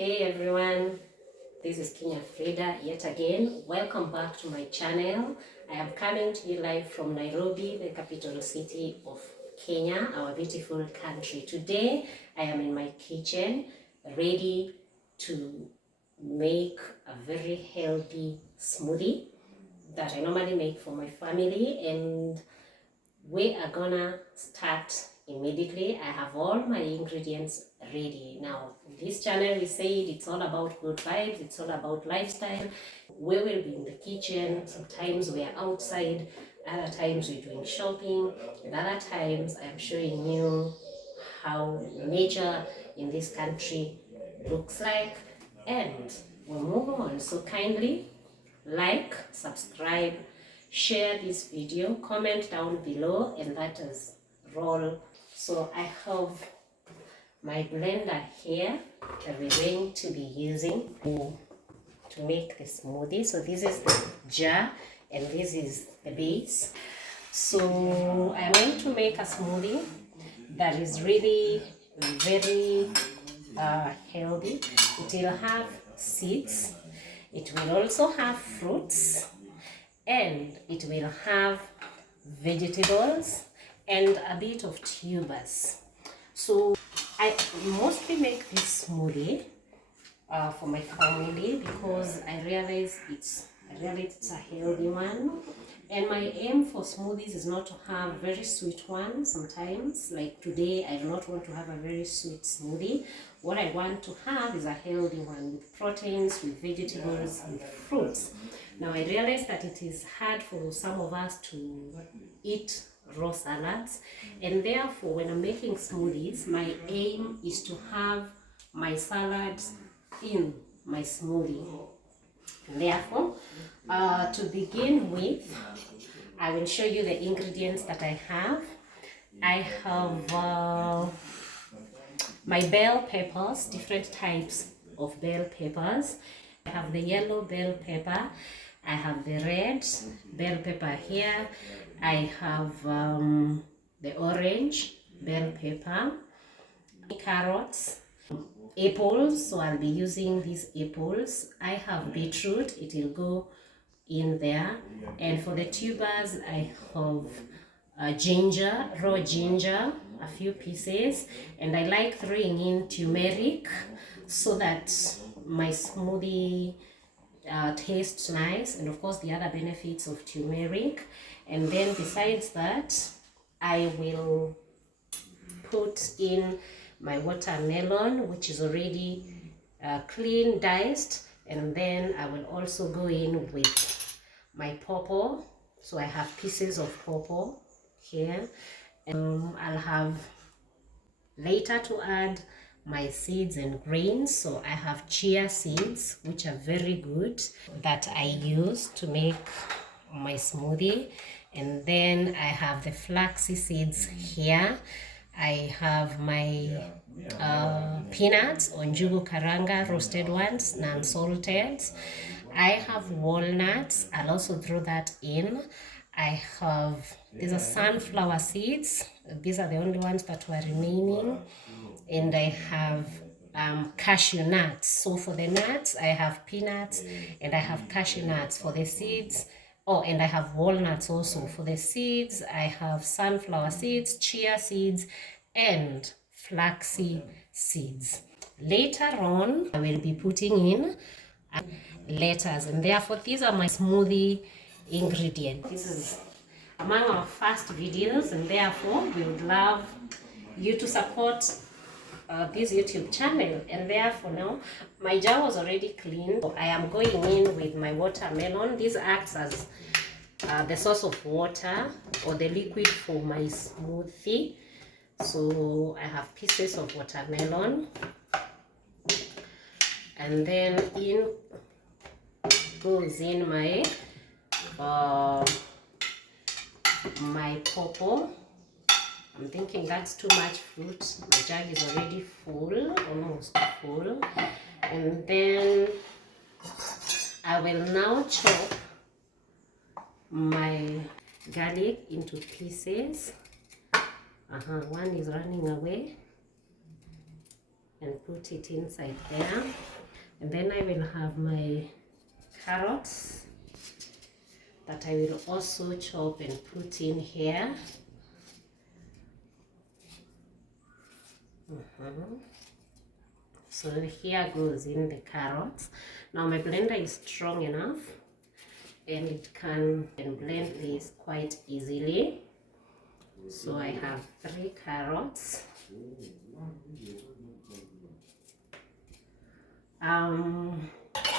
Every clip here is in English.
Hey everyone, this is Kenya Frida yet again. Welcome back to my channel. I am coming to you live from Nairobi, the capital city of Kenya, our beautiful country. Today I am in my kitchen ready to make a very healthy smoothie that I normally make for my family, and we are gonna start immediately. I have all my ingredients ready. Now, this channel is said it's all about good vibes, it's all about lifestyle. We will be in the kitchen, sometimes we are outside, other times we're doing shopping, and other times I'm showing you how nature in this country looks like, and we'll move on. So kindly like, subscribe, share this video, comment down below, and let us roll. So I have my blender here that we're going to be using to make the smoothie. So this is the jar and this is the base. So I'm going to make a smoothie that is really very healthy. It will have seeds, it will also have fruits, and it will have vegetables and a bit of tubers. So I mostly make this smoothie for my family because I realize it's a healthy one. And my aim for smoothies is not to have very sweet ones sometimes. Like today, I do not want to have a very sweet smoothie. What I want to have is a healthy one with proteins, with vegetables, with fruits. Now I realize that it is hard for some of us to eat raw salads, and therefore when I'm making smoothies, my aim is to have my salads in my smoothie. Therefore, to begin with, I will show you the ingredients that I have. I have my bell peppers, different types of bell peppers. I have the yellow bell pepper, I have the red bell pepper here, I have the orange bell pepper, carrots, apples, so I'll be using these apples. I have beetroot, it will go in there. And for the tubers, I have ginger, raw ginger, a few pieces, and I like throwing in turmeric so that my smoothie tastes nice, and of course the other benefits of turmeric. And then besides that, I will put in my watermelon, which is already clean, diced, and then I will also go in with my pawpaw. So I have pieces of pawpaw here. I'll have later to add my seeds and grains. So I have chia seeds, which are very good, that I use to make my smoothie. And then I have the flaxseed seeds here. I have my peanuts or njugu karanga, roasted ones, non-salted. I have walnuts, I'll also throw that in. I have, these are sunflower seeds. These are the only ones that were remaining. And I have cashew nuts. So for the nuts, I have peanuts and I have cashew nuts. For the seeds, oh, and I have walnuts also. For the seeds, I have sunflower seeds, chia seeds, and flaxseed seeds. Later on, I will be putting in lettuce, and therefore these are my smoothie ingredients. This is among our first videos, and therefore we would love you to support this YouTube channel. And therefore now my jar was already cleaned, so I am going in with my watermelon. This acts as the source of water or the liquid for my smoothie. So I have pieces of watermelon, and then in goes in my my pawpaw. I'm thinking that's too much fruit. My jug is already full, almost full. And then I will now chop my garlic into pieces. One is running away. and put it inside there. And then I will have my carrots that I will also chop and put in here. So here goes in the carrots. Now my blender is strong enough and it can blend this quite easily. So I have 3 carrots.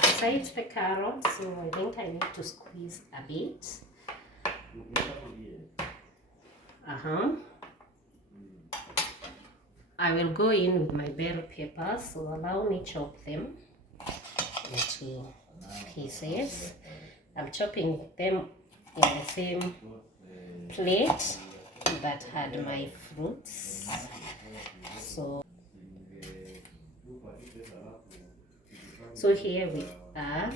Besides the carrots, so I think I need to squeeze a bit. I will go in with my bell peppers, so allow me chop them into pieces. I'm chopping them in the same plate that had my fruits. So here we are,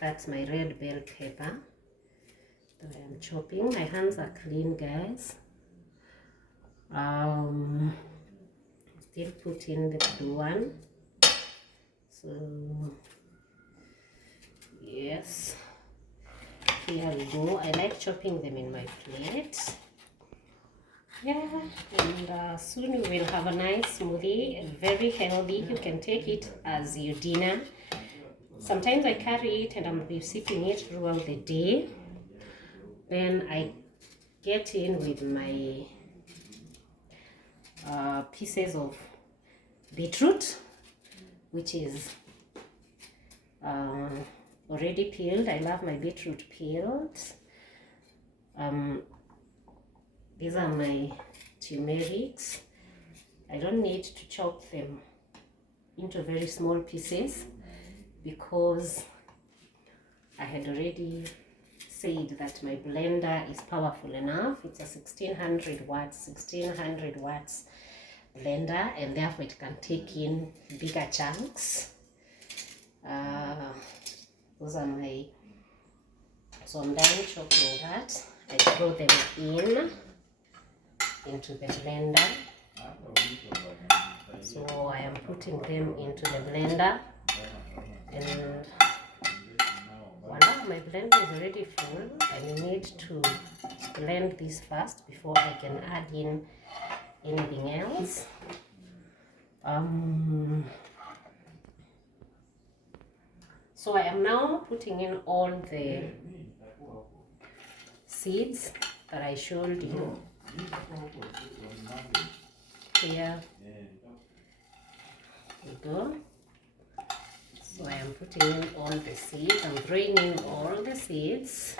that's my red bell pepper that I am chopping. My hands are clean, guys. Still put in the blue one. So yes, here we go. I like chopping them in my plate. Yeah, and soon we will have a nice smoothie, very healthy. You can take it as your dinner. Sometimes I carry it and I'm sipping it throughout the day. Then I get in with my pieces of beetroot, which is already peeled. I love my beetroot peeled. These are my turmerics. I don't need to chop them into very small pieces because I had already said that my blender is powerful enough. It's a 1600 watts blender, and therefore it can take in bigger chunks. Those are my, so I'm done chopping that. I throw them into the blender. So I am putting them into the blender, and voila, my blender is already full. I need to blend this first before I can add in anything else. So I am now putting in all the seeds that I showed you. Here we go. So I am putting in all the seeds. I'm draining all the seeds.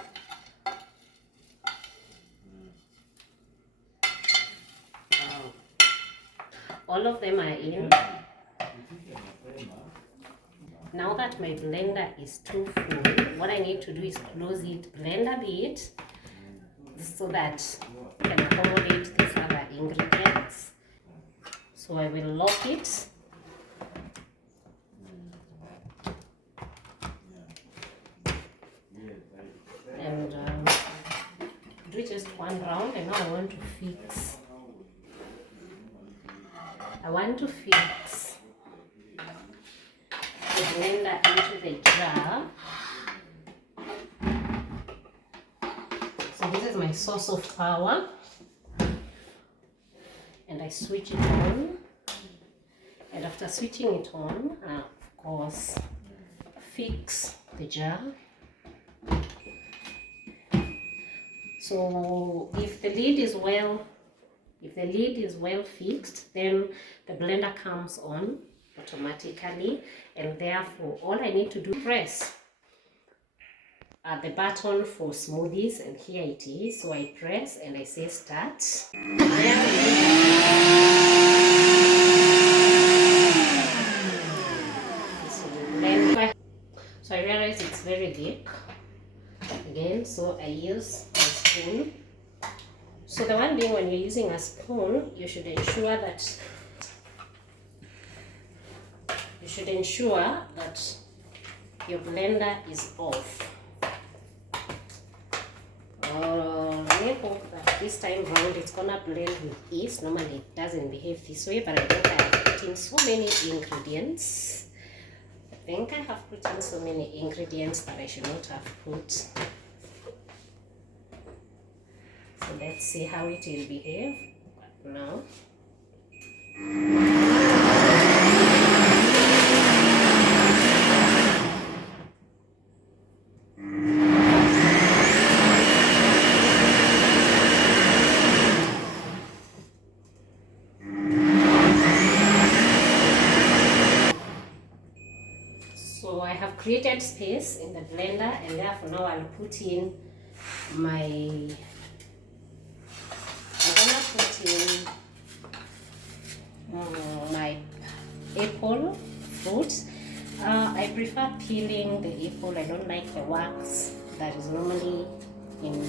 All of them are in. Now that my blender is too full, what I need to do is close it, blend a bit, so that I can accommodate these other ingredients. So I will lock it. And do just one round, and now I want to fix the blender into the jar. So this is my source of power, and I switch it on, and after switching it on, of course, fix the jar. So if the lid is well fixed, then the blender comes on automatically, and therefore all I need to do is press the button for smoothies, and here it is. So I press and I say start. So I realize it's very thick again, so I use a spoon. So the one being, when you're using a spoon, you should ensure that your blender is off. really hope that this time round it's gonna blend with ease. Normally it doesn't behave this way, but I think I have put in so many ingredients. I think I have put in so many ingredients that I should not have put. So let's see how it will behave now. So I have created space in the blender, and therefore now I'll put in my, my apple fruit. I prefer peeling the apple. I don't like the wax that is normally in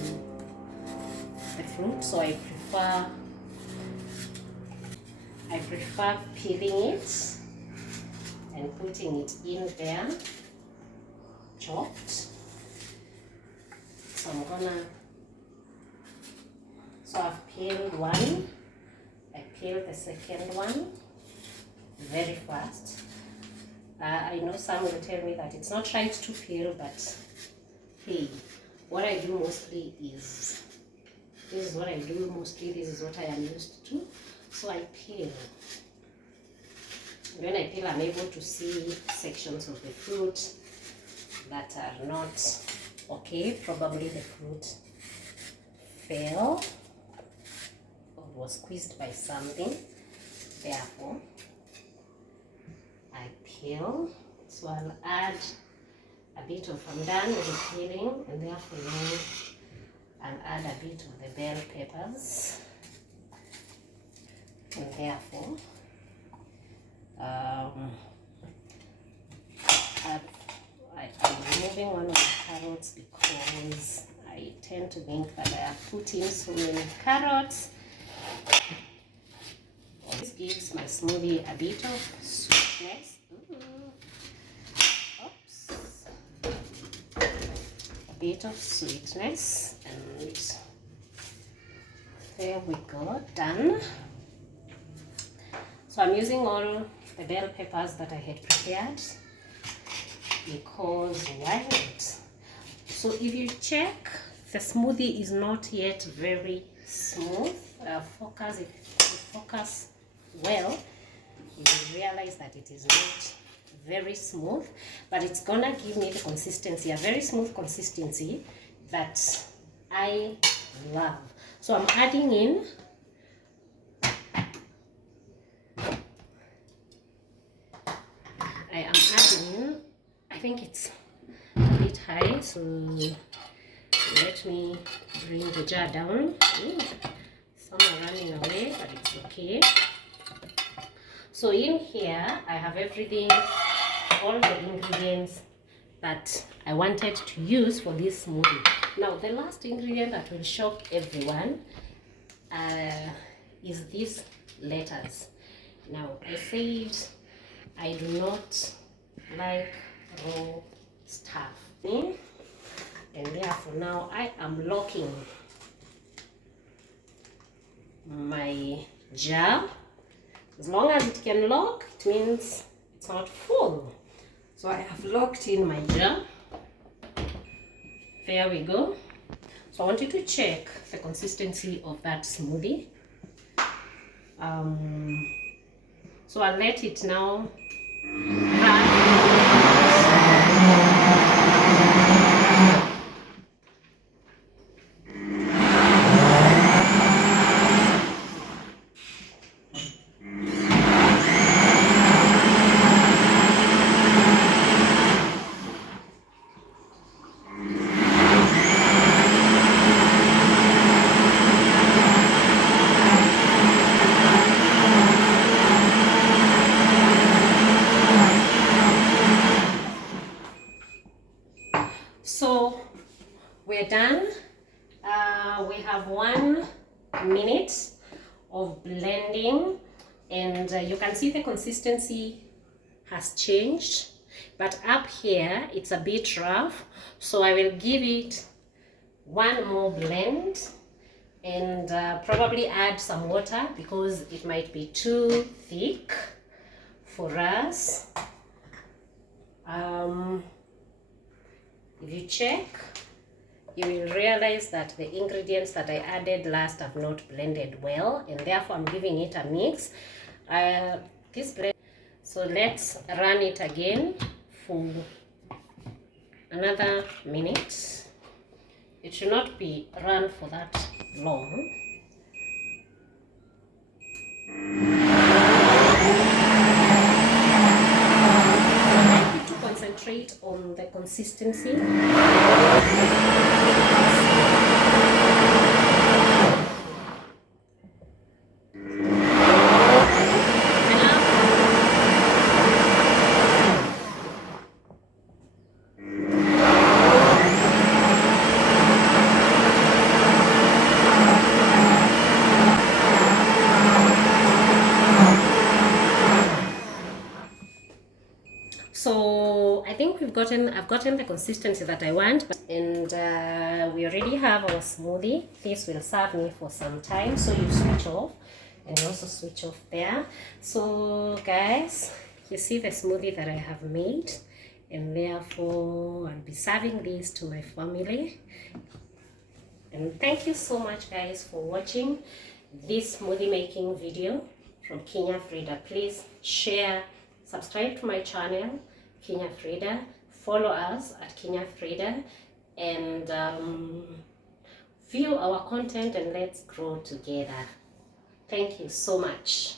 the fruit, so I prefer peeling it and putting it in there, chopped. So I've peeled one, I peeled the second one very fast. I know some will tell me that it's not right to peel, but hey, what I do mostly is, this is what I do mostly, this is what I am used to. So I peel. When I peel, I'm able to see sections of the fruit that are not okay. Probably the fruit fell or was squeezed by something. Therefore, I peel. So I'll add a bit of, I'm done with the peeling, and therefore now I'll add a bit of the bell peppers. And therefore, I'm removing one of the carrots because I tend to think that I have put in so many carrots. This gives my smoothie a bit of sweetness. Oops. A bit of sweetness, and there we go, done. So I'm using all the bell peppers that I had prepared because why not? So if you check, the smoothie is not yet very smooth. If you focus well, you will realize that it is not very smooth, but it's gonna give me the consistency, a very smooth consistency that I love. So I'm adding in I think it's a bit high, so let me bring the jar down. Some are running away, but it's okay. So in here, I have everything, all the ingredients that I wanted to use for this smoothie. Now, the last ingredient that will shock everyone is these lettuce. Now, I said I do not like raw stuff, and therefore now I am locking my jar. As long as it can lock, it means it's not full. So I have locked in my jar. There we go. So I want you to check the consistency of that smoothie. So I'll let it now So we're done. We have 1 minute of blending, and you can see the consistency has changed, but up here it's a bit rough. So I will give it one more blend, and probably add some water because it might be too thick for us. If you check, you will realize that the ingredients that I added last have not blended well, and therefore I'm giving it a mix. So let's run it again for another minute. It should not be run for that long. I need to concentrate on the consistency. So I think I've gotten the consistency that I want, and we already have our smoothie. This will serve me for some time, so you switch off and you also switch off there. So guys, you see the smoothie that I have made, and therefore I'll be serving this to my family. And thank you so much guys for watching this smoothie making video from Kenya Frida. Please share, subscribe to my channel Kenya Frida, follow us at Kenya Frida, and view our content, and let's grow together. Thank you so much.